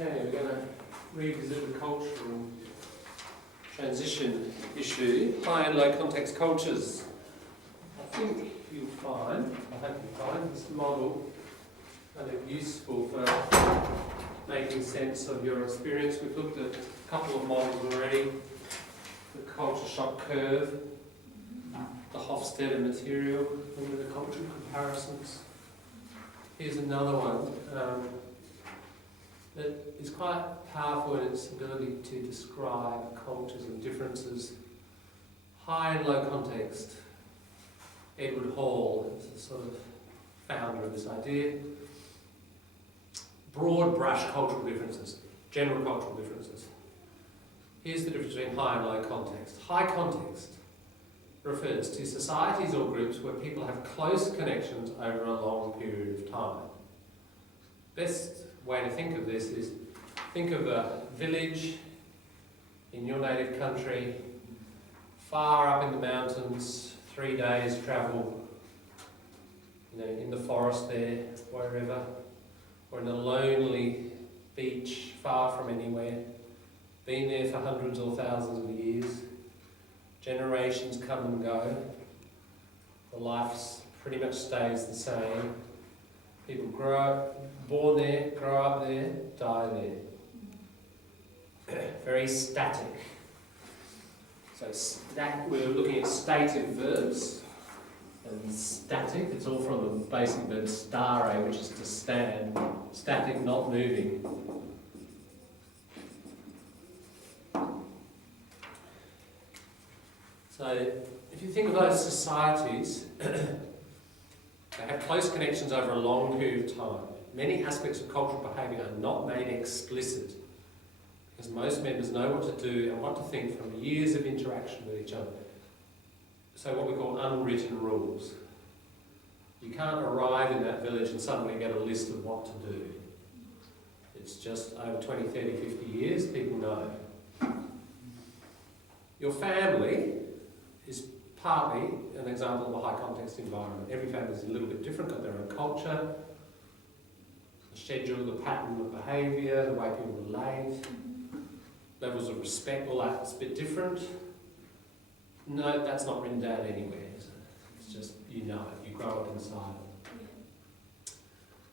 Okay, we're going to revisit the cultural transition issue, high and low context cultures. I think you'll find, I hope you find this model kind of useful for making sense of your experience. We've looked at a couple of models already, the culture shock curve, the Hofstadter material, and the cultural comparisons. Here's another one that is quite powerful in its ability to describe cultures and differences. High and low context. Edward Hall is the sort of founder of this idea. Broad brush cultural differences, general cultural differences. Here's the difference between high and low context. High context refers to societies or groups where people have close connections over a long period of time. Best way to think of this is, think of a village in your native country, far up in the mountains, 3 days travel, in the forest there, wherever, or in a lonely beach, far from anywhere, been there for hundreds or thousands of years, generations come and go, the life pretty much stays the same. People born there, grow up there, die there. Very static. So we're looking at stative verbs and static. It's all from the basic verb stare, which is to stand. Static, not moving. So if you think of those societies, they have close connections over a long period of time. Many aspects of cultural behaviour are not made explicit because most members know what to do and what to think from years of interaction with each other. So what we call unwritten rules. You can't arrive in that village and suddenly get a list of what to do. It's just over 20, 30, 50 years, people know. Your family is partly an example of a high context environment. Every family is a little bit different, got their own culture, the schedule, the pattern of behaviour, the way people relate, levels of respect, all that's a bit different. No, that's not written down anywhere. It's just, you know it, you grow up inside it.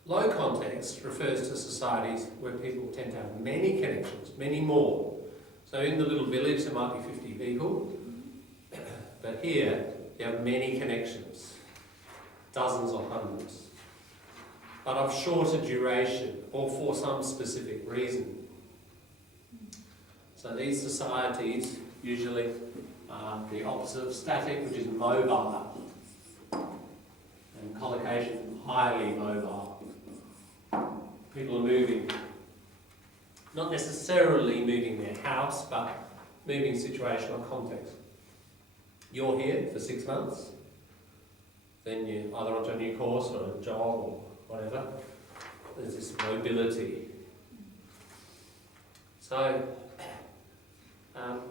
Low context refers to societies where people tend to have many connections, many more. So in the little village there might be 50 people, but here you have many connections, dozens or hundreds, but of shorter duration or for some specific reason. So these societies usually are the opposite of static, which is mobile, and collocation, highly mobile. People are moving, not necessarily moving their house, but moving situational context. You're here for 6 months, then you're either onto a new course or a job or whatever. There's this mobility. So,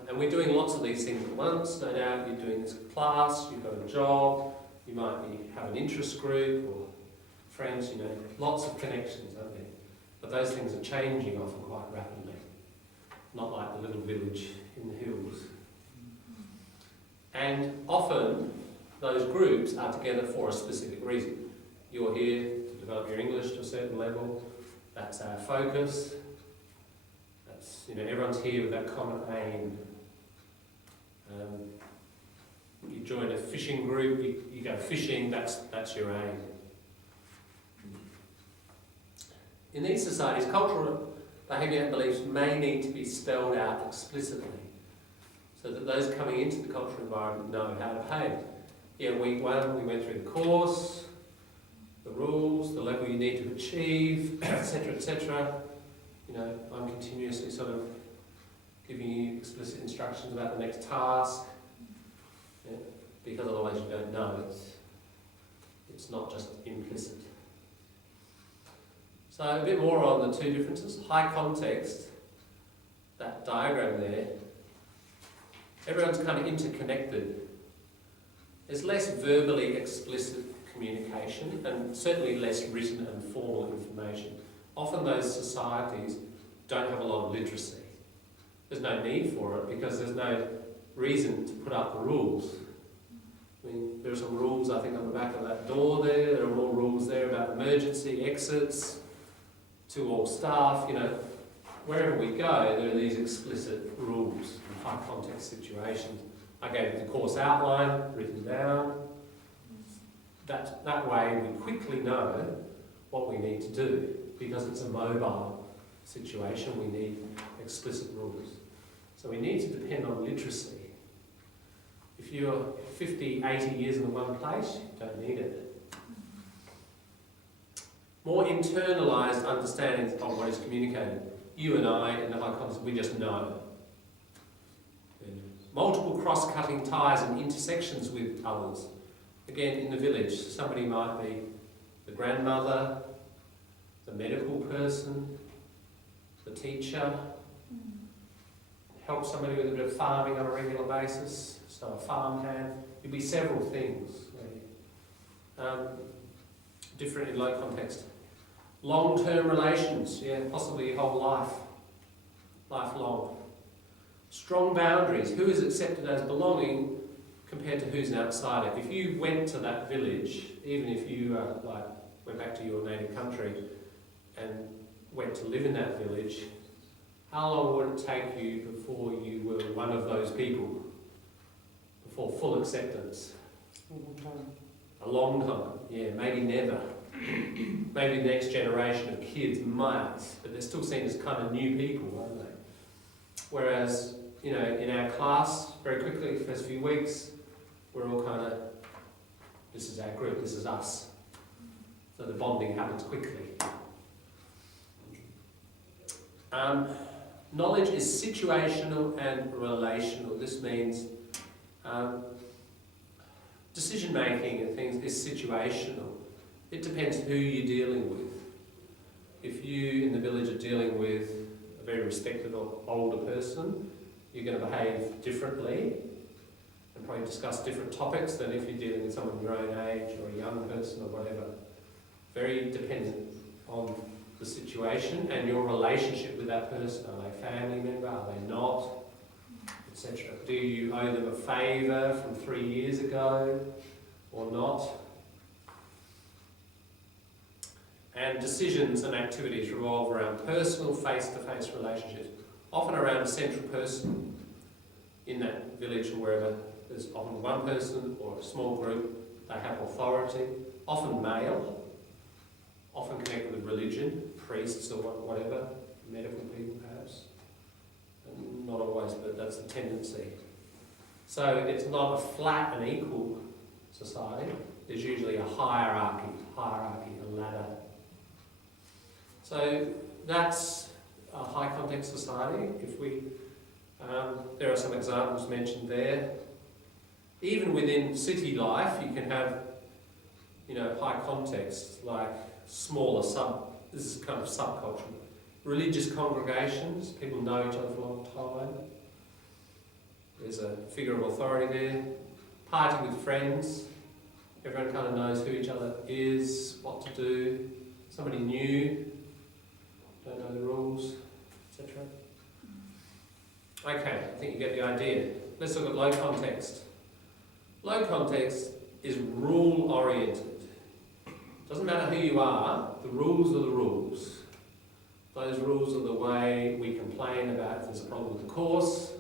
and we're doing lots of these things at once. No doubt you're doing this class, you've got a job, you might have an interest group or friends, lots of connections, aren't there? But those things are changing often quite rapidly. Not like the little village in the hills. And often those groups are together for a specific reason. You're here to develop your English to a certain level. That's our focus. That's, everyone's here with that common aim. You join a fishing group, you go fishing, that's your aim. In these societies, cultural behaviour and beliefs may need to be spelled out explicitly, so that those coming into the cultural environment know how to behave. Yeah, week 1 we went through the course, the rules, the level you need to achieve, etc., etc. I'm continuously sort of giving you explicit instructions about the next task, because otherwise you don't know. It's not just implicit. So a bit more on the two differences. High context, that diagram there, everyone's kind of interconnected. There's less verbally explicit communication and certainly less written and formal information. Often those societies don't have a lot of literacy. There's no need for it because there's no reason to put up the rules. I mean, there are some rules, I think, on the back of that door there. There are more rules there about emergency exits to all staff. You know, wherever we go, there are these explicit rules in high context situations. I gave you the course outline written down. That way we quickly know what we need to do. Because it's a mobile situation, we need explicit rules. So we need to depend on literacy. If you're 50, 80 years in one place, you don't need it. More internalised understandings of what is communicated. You and I, in the high context, we just know. Multiple cross-cutting ties and intersections with others. Again, in the village, somebody might be the grandmother, the medical person, the teacher, help somebody with a bit of farming on a regular basis, so a farmhand. It'd be several things. Different in low context. Long-term relations, yeah, possibly your whole life, lifelong. Strong boundaries, who is accepted as belonging compared to who's an outsider. If you went to that village, even if you went back to your native country and went to live in that village, how long would it take you before you were one of those people? Before full acceptance? A long time, yeah, maybe never. Maybe the next generation of kids might, but they're still seen as kind of new people, aren't they? Whereas, you know, in our class, very quickly, the first few weeks, we're all kind of, this is our group, this is us. So the bonding happens quickly. Knowledge is situational and relational. This means decision-making and things is situational. It depends who you're dealing with. If you in the village are dealing with a very respected or older person, you're going to behave differently and probably discuss different topics than if you're dealing with someone your own age or a young person or whatever. Very dependent on the situation and your relationship with that person. Are they a family member? Are they not? Etc. Do you owe them a favour from 3 years ago or not? And decisions and activities revolve around personal face-to-face relationships, often around a central person in that village or wherever. There's often one person or a small group. They have authority, often male, often connected with religion, priests or whatever, medical people perhaps. Not always, but that's the tendency. So it's not a flat and equal society. There's usually a hierarchy, a ladder. So that's a high context society. If we, there are some examples mentioned there. Even within city life, you can have, you know, high context, like smaller this is kind of subcultural. Religious congregations, people know each other for a long time. There's a figure of authority there. Partying with friends, everyone kind of knows who each other is, what to do. Somebody new, don't know the rules, etc. Okay, I think you get the idea. Let's look at low context. Low context is rule-oriented. Doesn't matter who you are, the rules are the rules. Those rules are the way we complain about if there's a problem with the course.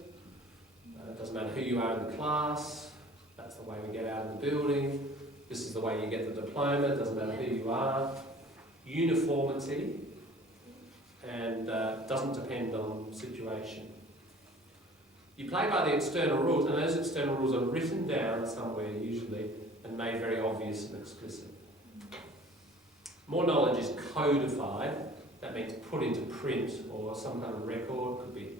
It doesn't matter who you are in the class. That's the way we get out of the building. This is the way you get the diploma. It doesn't matter who you are. Uniformity, and doesn't depend on situation. You play by the external rules, and those external rules are written down somewhere usually and made very obvious and explicit. More knowledge is codified. That means put into print or some kind of record. Could be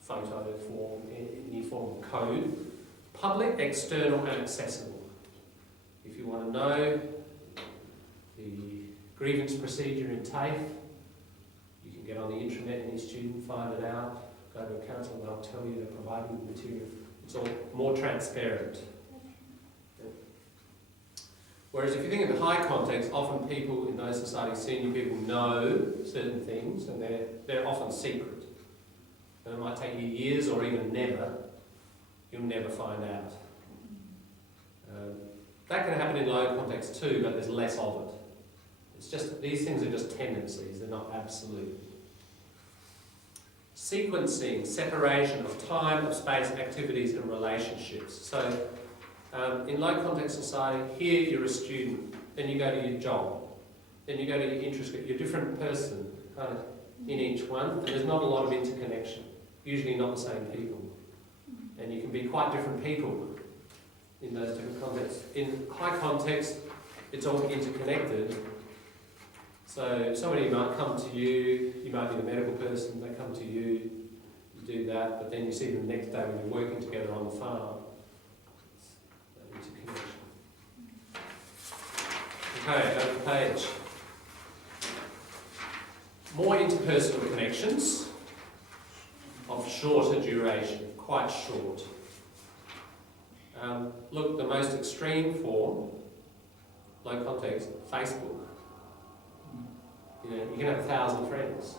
photo form, any form of code. Public, external, and accessible. If you want to know the grievance procedure in TAFE, you can get on the intranet, any student, find it out, go to a counsellor, they'll tell you, they're providing the material. It's all more transparent. Whereas if you think of the high context, often people in those societies, senior people, know certain things, and they're often secret. And it might take you years or even never. You'll never find out. That can happen in low context too, but there's less of it. It's just, these things are just tendencies, they're not absolute. Sequencing, separation of time, of space, activities and relationships. So in low context society, here you're a student, then you go to your job, then you go to your interest group, you're a different person kind of in each one, and there's not a lot of interconnection, usually not the same people. And you can be quite different people in those different contexts. In high context, it's all interconnected. So somebody might come to you, you might be the medical person, they come to you, you do that, but then you see them the next day when you're working together on the farm. It's that interconnection. Okay, over the page. More interpersonal connections of shorter duration, quite short. Look, the most extreme form, low context, Facebook. You know, you can have 1,000 friends.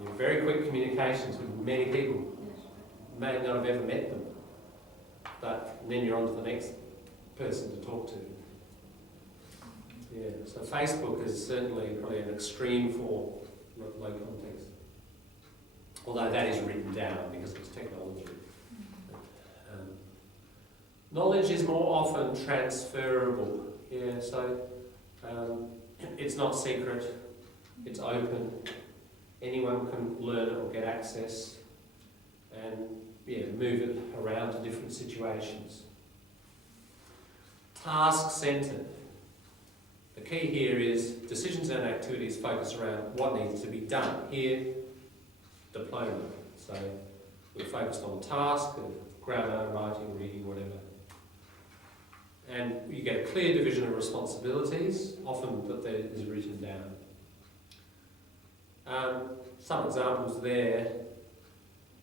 You have very quick communications with many people. You may not have ever met them, but then you're on to the next person to talk to. Yeah, so Facebook is certainly probably an extreme form of low context. Although that is written down because it's technology. Knowledge is more often transferable. Yeah, so it's not secret, it's open. Anyone can learn it or get access and move it around to different situations. Task-centred. The key here is decisions and activities focus around what needs to be done. Here, diploma. So we're focused on the task of grammar, writing, reading, whatever. And you get a clear division of responsibilities, often that there is written down. Some examples there.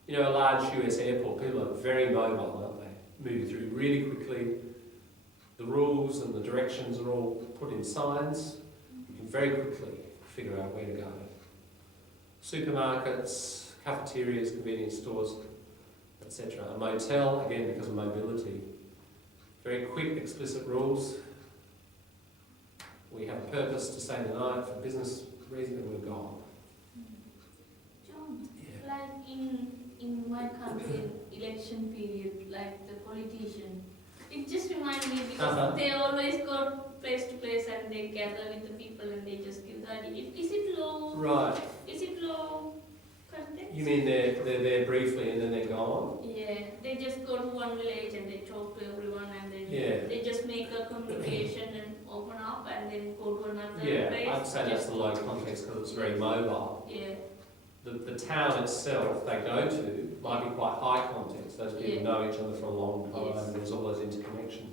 You know, a large US airport, people are very mobile, aren't they? Moving through really quickly. The rules and the directions are all put in signs. You can very quickly figure out where to go. Supermarkets, cafeterias, convenience stores, etc. A motel, again, because of mobility. Very quick, explicit rules. We have a purpose to stay the night for business reasons, and we're gone. John, like in my country, election period, like the politician, it just reminds me because they always go place to place and they gather with the people and they just give the idea. Is it low? Right. Is it low context? You mean they're there briefly and then they're gone? Yeah, they just go to one village and they talk to everyone and then they just make a communication and open up and then go to another place. I'd say that's the low context because it's very mobile. Yeah. The town itself they go to might be quite high context. Those people know each other for a long time and there's all those interconnections.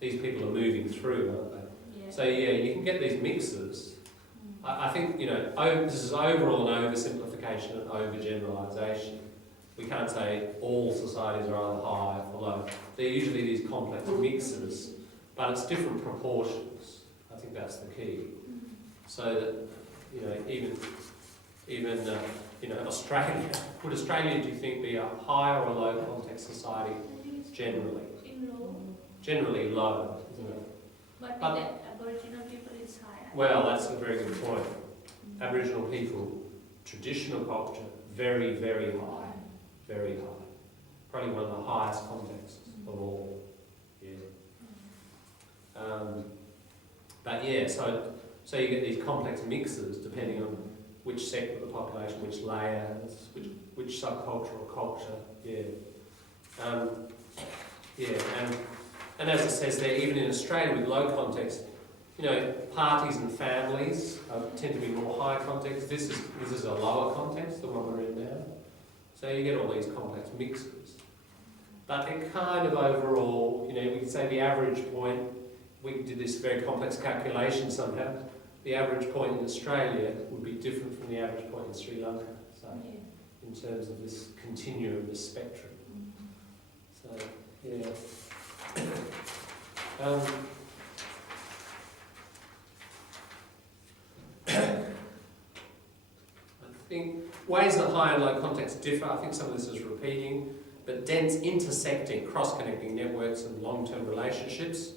These people are moving through, aren't they? Yeah. So you can get these mixes. I think, this is overall an oversimplification and overgeneralisation. We can't say all societies are either high or low. They're usually these complex mixes, but it's different proportions. I think that's the key. So that, even Australia, would Australia, do you think, be a high or a low context society generally? Generally low, isn't it? But the Aboriginal people is higher. Well, that's a very good point. Aboriginal people, traditional culture, very, very high. Very high. Probably one of the highest contexts of all. So you get these complex mixes depending on which sector of the population, which layers, which subcultural culture. And as it says there, even in Australia with low context, parties and families tend to be more high context. This is a lower context, the one we're in now. So you get all these complex mixes. But it kind of overall, we can say the average point, we did this very complex calculation somehow, the average point in Australia would be different from the average point in Sri Lanka, so in terms of this continuum, this spectrum. So, think ways that high and low context differ, I think some of this is repeating, but dense intersecting, cross-connecting networks and long-term relationships,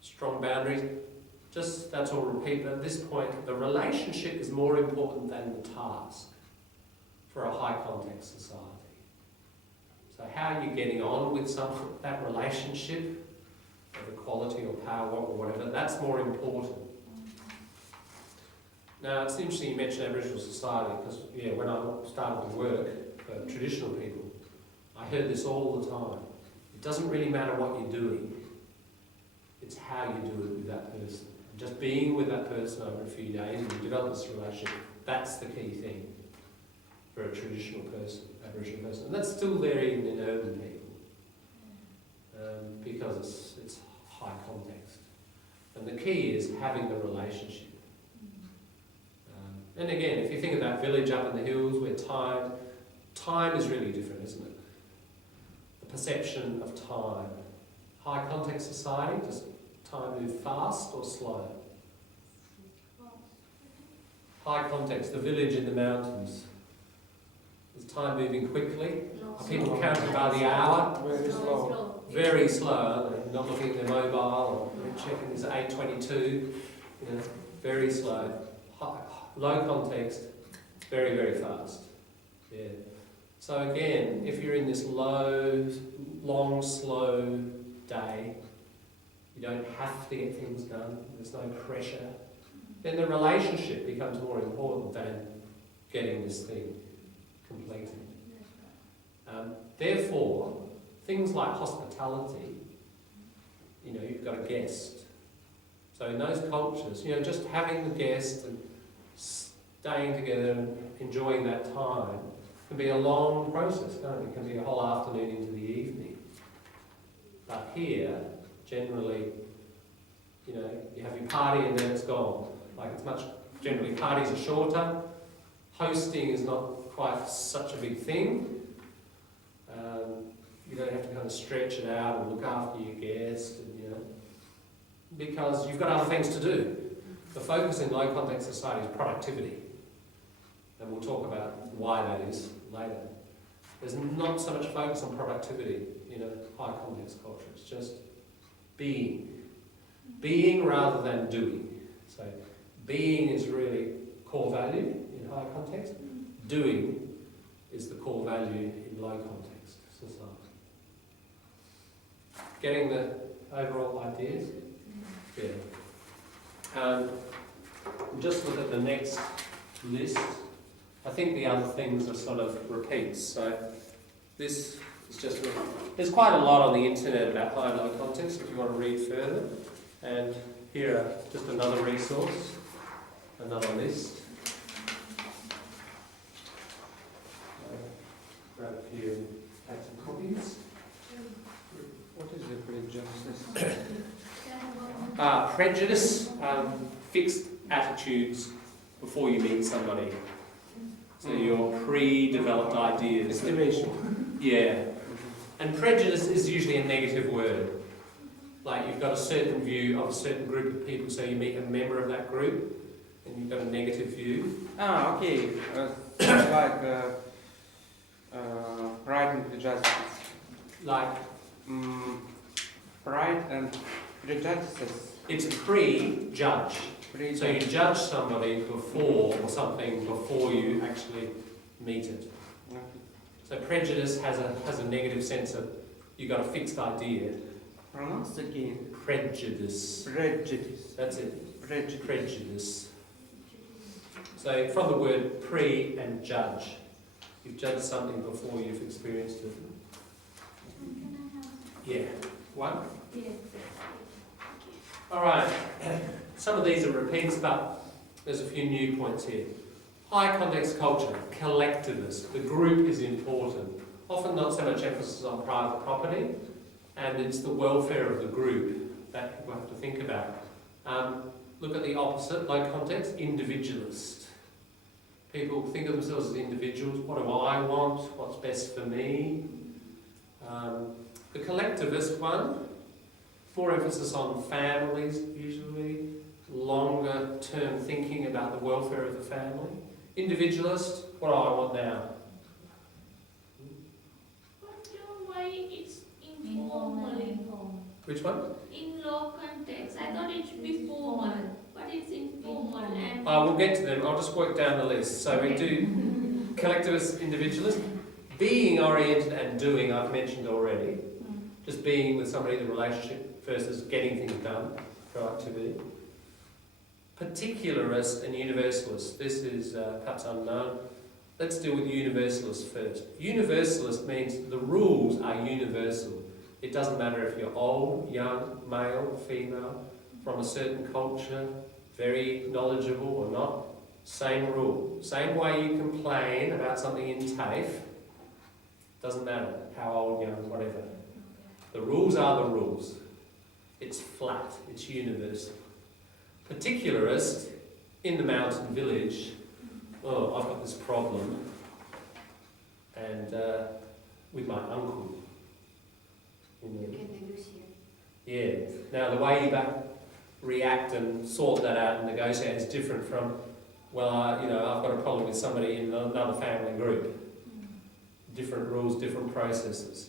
strong boundaries, just that's all repeat, but at this point the relationship is more important than the task for a high context society. So how are you getting on with that relationship of equality or power or whatever, that's more important. Now it's interesting you mentioned Aboriginal society because when I started to work for traditional people, I heard this all the time. It doesn't really matter what you're doing, it's how you do it with that person. And just being with that person over a few days and you develop this relationship, that's the key thing for a traditional person, Aboriginal person. And that's still there even in urban people because it's high context. And the key is having the relationship. And again, if you think of that village up in the hills where time is really different, isn't it? The perception of time. High context society, does time move fast or slow? High context, the village in the mountains. Is time moving quickly? Are people counting by the hour? Very slow. Very slow, aren't they? Not looking at their mobile or checking is 8:22. Very slow. Low context, very, very fast. Yeah. So again, if you're in this long, slow day, you don't have to get things done, there's no pressure, then the relationship becomes more important than getting this thing completed. Therefore, things like hospitality, you've got a guest. So in those cultures, just having the guest and staying together and enjoying that time can be a long process, can't it? It can be a whole afternoon into the evening. But here, generally, you have your party and then it's gone. Generally parties are shorter, hosting is not quite such a big thing. You don't have to kind of stretch it out and look after your guest, because you've got other things to do. The focus in low context society is productivity. And we'll talk about why that is later. There's not so much focus on productivity in a high context culture. It's just being. Being rather than doing. So being is really core value in high context. Doing is the core value in low context society. Getting the overall ideas? Yeah. Just look at the next list. I think the other things are sort of repeats. So this is just, there's quite a lot on the internet about high and low context if you want to read further. And here are just another resource, another list. Grab a few and take some copies. What is the prejudice? Prejudice, fixed attitudes before you meet somebody. So your pre-developed ideas. Estimation. Yeah. And prejudice is usually a negative word. Like you've got a certain view of a certain group of people, so you meet a member of that group, and you've got a negative view. Okay. Pride and prejudice. Like pride and prejudices. it's pre-judge. So you judge somebody before you actually meet it. Okay. So prejudice has a negative sense of you got a fixed idea. Pronounce again. Prejudice. Prejudice. That's it. Prejudice. Prejudice. So from the word pre and judge, you've judged something before you've experienced it. Yeah. One? Yes. All right. Some of these are repeats, but there's a few new points here. High context culture, collectivist. The group is important. Often not so much emphasis on private property, and it's the welfare of the group that people have to think about. Look at the opposite, low context, individualist. People think of themselves as individuals. What do I want? What's best for me? The collectivist one, more emphasis on families usually, longer term thinking about the welfare of the family. Individualist, what do I want now? But why it's informal? Which one? In law context, I thought it should be formal, but it's informal and. We'll get to them. I'll just work down the list. So we do collectivist, individualist, being oriented and doing. I've mentioned already. Just being with somebody in the relationship versus getting things done. Proactivity. Particularist and universalist. This is perhaps unknown. Let's deal with universalist first. Universalist means the rules are universal. It doesn't matter if you're old, young, male, female, from a certain culture, very knowledgeable or not. Same rule. Same way you complain about something in TAFE, doesn't matter how old, young, whatever. The rules are the rules. It's flat, it's universal. Particularist, in the mountain village, oh, I've got this problem, and with my uncle. You can negotiate. Yeah. Now the way you react and sort that out and negotiate is different from, well, I've got a problem with somebody in another family group. Different rules, different processes.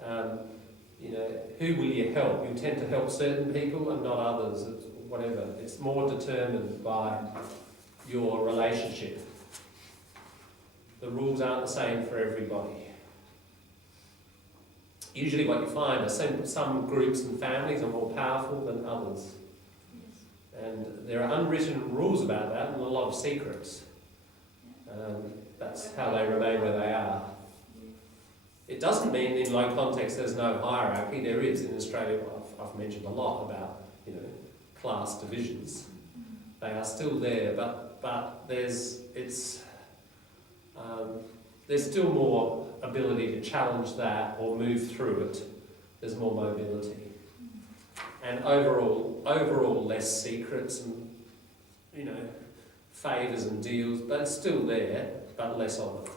Who will you help? You tend to help certain people and not others. Whatever. It's more determined by your relationship. The rules aren't the same for everybody. Usually what you find is some groups and families are more powerful than others. Yes. And there are unwritten rules about that and a lot of secrets. That's how they remain where they are. It doesn't mean in low context there's no hierarchy. There is in Australia. I've mentioned a lot about class divisions. They are still there, but there's still more ability to challenge that or move through it. There's more mobility, and overall less secrets and favours and deals, but it's still there, but less of it.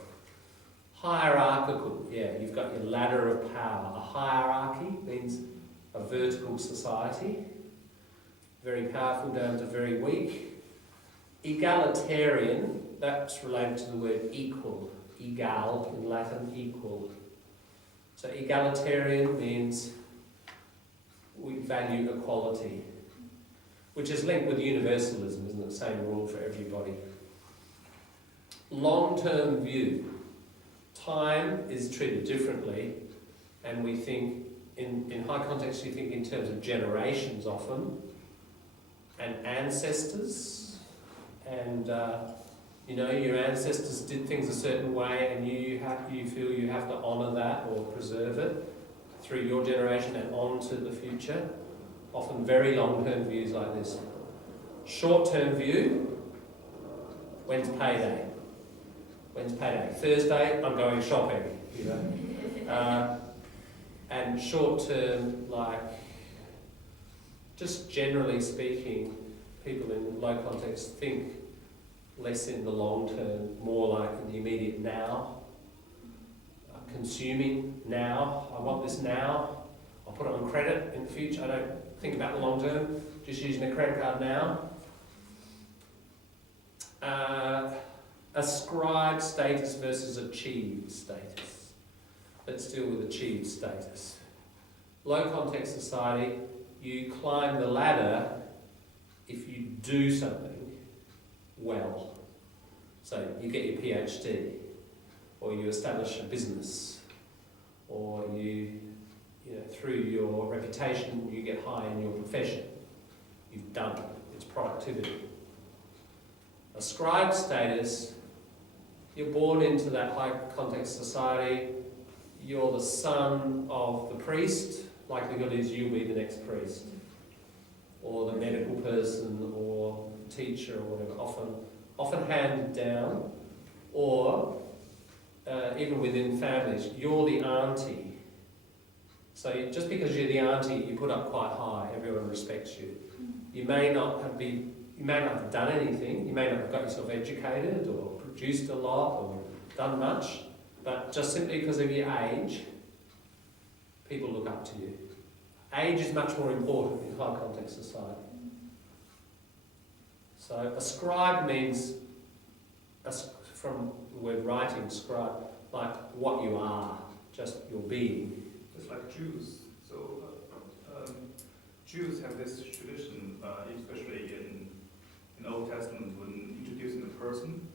Hierarchical, you've got your ladder of power. A hierarchy means a vertical society, very powerful down to very weak. Egalitarian, that's related to the word equal. Egal in Latin, equal. So egalitarian means we value equality, which is linked with universalism, isn't it? Same rule for everybody. Long-term view. Time is treated differently, and we think, in high context, you think in terms of generations often, and ancestors, and your ancestors did things a certain way, and you feel you have to honour that or preserve it through your generation and on to the future. Often very long-term views like this. Short-term view, when's payday? When's payday? Thursday, I'm going shopping, and short-term, just generally speaking, people in low context think less in the long term, more like in the immediate now. Consuming now, I want this now, I'll put it on credit in the future, I don't think about the long term, just using a credit card now. Ascribed status versus achieved status. Let's deal with achieved status. Low context society, you climb the ladder if you do something well. So you get your PhD, or you establish a business, or through your reputation you get high in your profession. You've done it. It's productivity. Ascribed status, you're born into that high context society, you're the son of the priest, likelihood is you'll be the next priest, or the medical person, or teacher, or whatever, often handed down, or even within families, you're the auntie. So just because you're the auntie, you put up quite high, everyone respects you. You may not have done anything, you may not have got yourself educated or produced a lot or done much, but just simply because of your age, people look up to you. Age is much more important in high context society. So ascribe means from the word writing, scribe, like what you are, just your being. It's like Jews. So Jews have this tradition, especially in Old Testament, when introducing a person,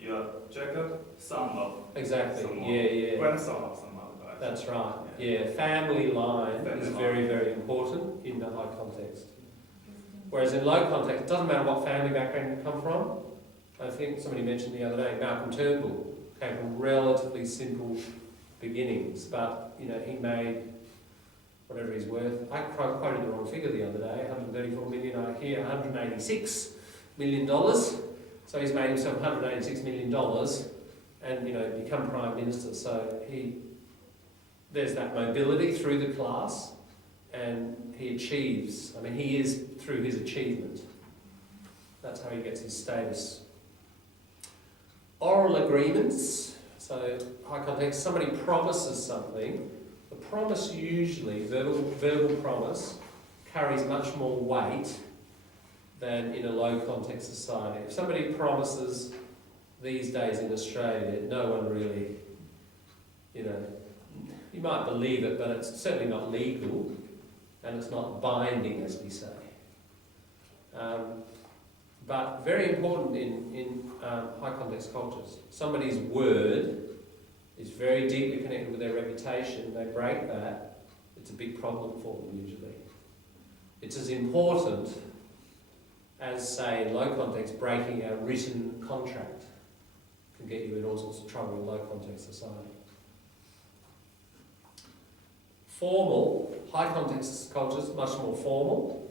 you are Jacob, son of Exactly. someone, Yeah. grandson of some other guy. That's right. Yeah. Family line Family is line. very, very important in the high context. Whereas in low context, it doesn't matter what family background you come from. I think somebody mentioned the other day, Malcolm Turnbull came from relatively simple beginnings, but he made whatever he's worth. I quoted the wrong figure the other day, 134 million. I hear 186 million dollars. So he's made himself 186 million dollars, and become prime minister. So there's that mobility through the class, and he achieves. I mean, he is through his achievement. That's how he gets his status. Oral agreements. So high context, somebody promises something. The promise usually, verbal promise, carries much more weight than in a low context society. If somebody promises these days in Australia, no one really, you might believe it, but it's certainly not legal, and it's not binding, as we say. But very important in high context cultures. Somebody's word is very deeply connected with their reputation. They break that, it's a big problem for them usually. It's as important as, say, in low context, breaking a written contract can get you in all sorts of trouble in low context society. Formal, high context cultures, much more formal.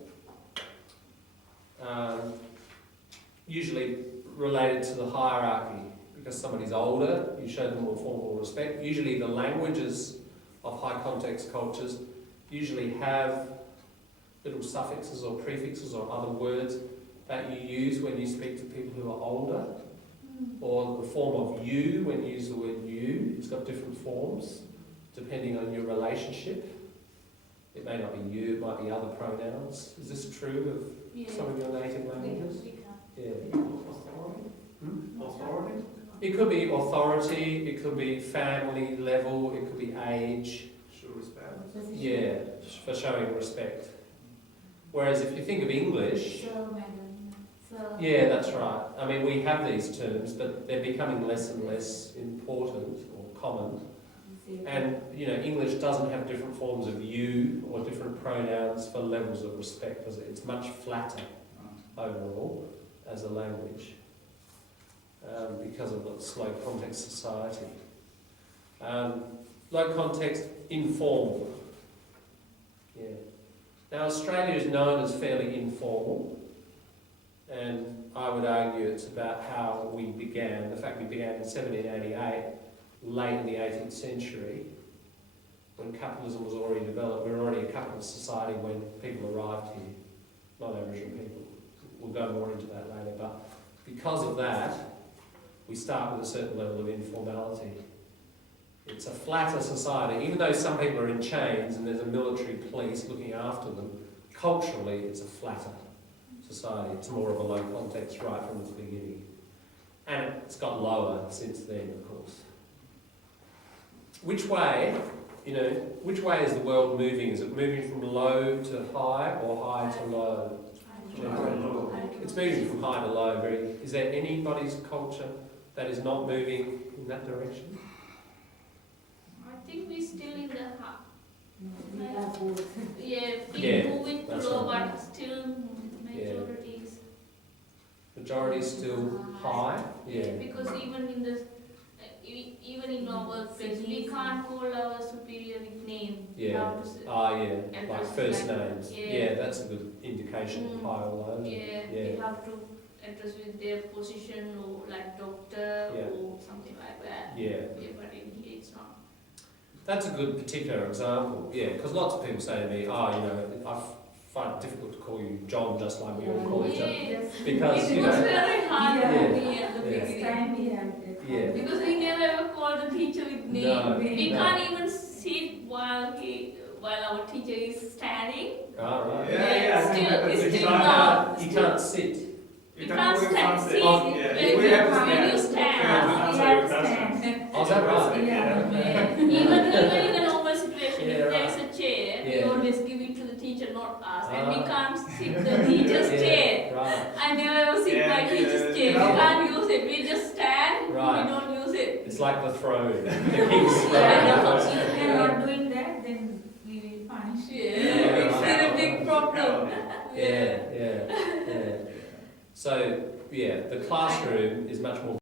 Usually related to the hierarchy. Because somebody's older, you show them more formal respect. Usually the languages of high context cultures usually have little suffixes or prefixes or other words that you use when you speak to people who are older. Or the form of you, when you use the word you, it's got different forms depending on your relationship. It may not be you, it might be other pronouns. Is this true of some of your native languages? Yeah. Authority? It could be authority, it could be family level, it could be age. Show respect. Yeah, for showing respect. Whereas if you think of English, yeah, that's right. I mean, we have these terms, but they're becoming less and less important or common. And, English doesn't have different forms of you or different pronouns for levels of respect, because it's much flatter overall as a language because of its low context society. Low context, informal. Yeah. Now, Australia is known as fairly informal, and I would argue it's about how we began. The fact we began in 1788, late in the 18th century, when capitalism was already developed. We were already a capitalist society when people arrived here, not Aboriginal people. We'll go more into that later, but because of that, we start with a certain level of informality. It's a flatter society. Even though some people are in chains and there's a military police looking after them, culturally it's a flatter society. It's more of a low context right from its beginning. And it's got lower since then, of course. Which way is the world moving? Is it moving from low to high or high to low? It's moving from high to low. Is there anybody's culture that is not moving in that direction? I think we're still in the high. Moving to low, but still majorities. Majority is still high. Yeah. Because even in our workplace, we can't call our superior with name. Yeah. Like first names. Yeah, that's a good indication of high or low. We have to address with their position or like doctor or something like that. Yeah. But in here it's not. That's a good particular example. Yeah, because lots of people say to me, I find it difficult to call you John, just like we all call each other. Because it was very hard for me at the beginning. Because we never ever called the teacher with name. No, we can't even sit while our teacher is standing. Right. It's still not. You can't sit. You can't sit Yeah. when you stand. is that right? Yeah. Even in a normal situation, Yeah, if there right. is a chair, we Yeah. always give it to the teacher, not us, and we Ah. can't sit the teacher's chair. Right. I never ever sit Yeah, my teacher's chair. you know- We can't use it. We just stand. Right. We don't use it. It's like the throne. The king's throne. Yeah. If they are not doing that, then we will punish. Yeah, it's right. a big problem. Yeah. So, yeah, the classroom is much more